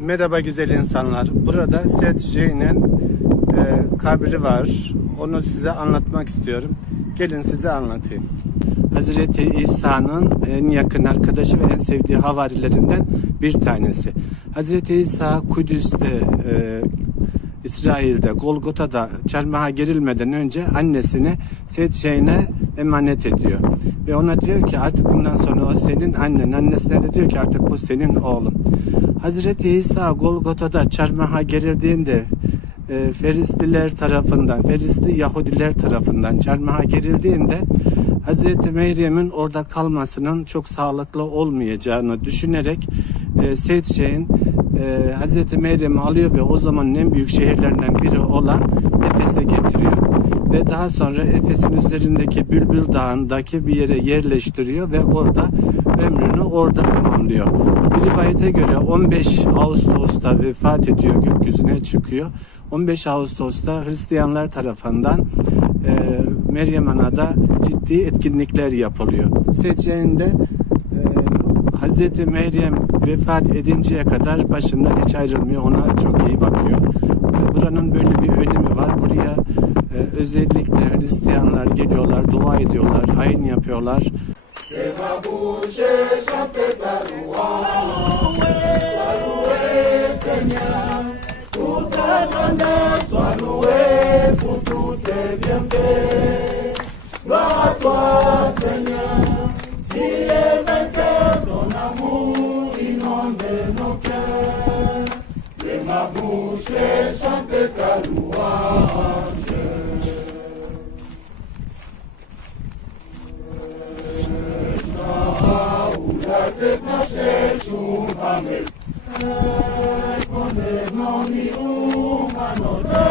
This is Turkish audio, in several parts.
Merhaba güzel insanlar. Burada Seth J'nin e, kabri var. Onu size anlatmak istiyorum. Gelin size anlatayım. Hazreti İsa'nın en yakın arkadaşı ve en sevdiği havarilerinden bir tanesi. Hazreti İsa Kudüs'te e, İsrail'de Golgota'da çarmıha gerilmeden önce annesini Seyit Şeyh'ine emanet ediyor. Ve ona diyor ki artık bundan sonra o senin annen. Annesine de diyor ki artık bu senin oğlun. Hazreti İsa Golgota'da çarmıha gerildiğinde e, Ferisliler tarafından, Ferisli Yahudiler tarafından çarmıha gerildiğinde Hazreti Meryem'in orada kalmasının çok sağlıklı olmayacağını düşünerek e, Seyit Şeyh'in e, Hazreti Meryem'i alıyor ve o zamanın en büyük şehirlerinden biri olan Efes'e getiriyor. Ve daha sonra Efes'in üzerindeki Bülbül Dağı'ndaki bir yere yerleştiriyor ve orada ömrünü orada tamamlıyor. Bir rivayete göre 15 Ağustos'ta vefat ediyor, gökyüzüne çıkıyor. 15 Ağustos'ta Hristiyanlar tarafından e, Meryem Ana'da ciddi etkinlikler yapılıyor. Seçeğinde e, Hazreti Meryem vefat edinceye kadar başından hiç ayrılmıyor. Ona çok iyi bakıyor. Buranın böyle bir önemi var. Buraya e, özellikle Hristiyanlar geliyorlar, dua ediyorlar, hain yapıyorlar. Fais chanter ta louange. Come on, come on, come on, come on,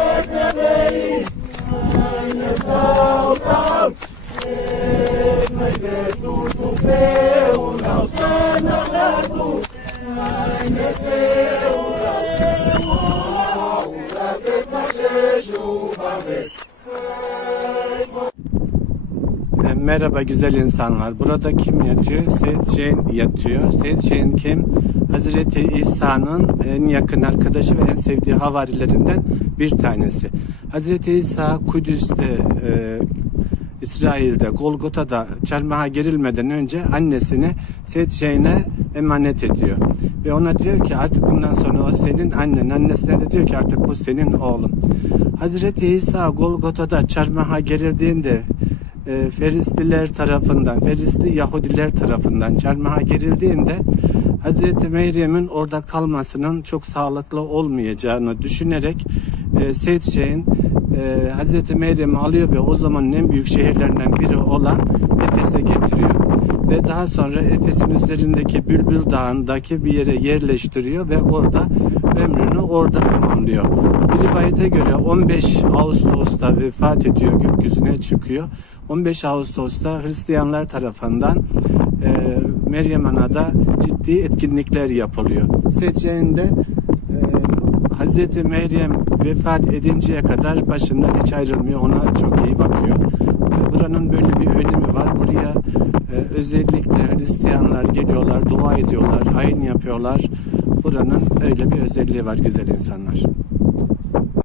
Merhaba güzel insanlar. Burada kim yatıyor? Seyit Şeyh yatıyor. Seyit Şeyh'in kim? Hazreti İsa'nın en yakın arkadaşı ve en sevdiği havarilerinden bir tanesi. Hazreti İsa Kudüs'te e, İsrail'de Golgota'da çarmıha gerilmeden önce annesini Seyit Şeyh'ine emanet ediyor. Ve ona diyor ki artık bundan sonra o senin annen. Annesine de diyor ki artık bu senin oğlun. Hazreti İsa Golgota'da çarmıha gerildiğinde e, Ferisliler tarafından, Ferisli Yahudiler tarafından çarmıha gerildiğinde Hazreti Meryem'in orada kalmasının çok sağlıklı olmayacağını düşünerek e, Seyit Şeyh'in e, Hazreti Meryem'i alıyor ve o zamanın en büyük şehirlerinden biri olan Efes'e getiriyor. Ve daha sonra Efes'in üzerindeki Bülbül Dağı'ndaki bir yere yerleştiriyor ve orada ömrünü orada tamamlıyor. Bir rivayete göre 15 Ağustos'ta vefat ediyor, gökyüzüne çıkıyor. 15 Ağustos'ta Hristiyanlar tarafından e, Meryem Ana'da ciddi etkinlikler yapılıyor. Seçeğinde Hazreti Meryem vefat edinceye kadar başından hiç ayrılmıyor. Ona çok iyi bakıyor. Buranın böyle bir önemi var. Buraya e, özellikle Hristiyanlar geliyorlar, dua ediyorlar, hain yapıyorlar. Buranın öyle bir özelliği var güzel insanlar.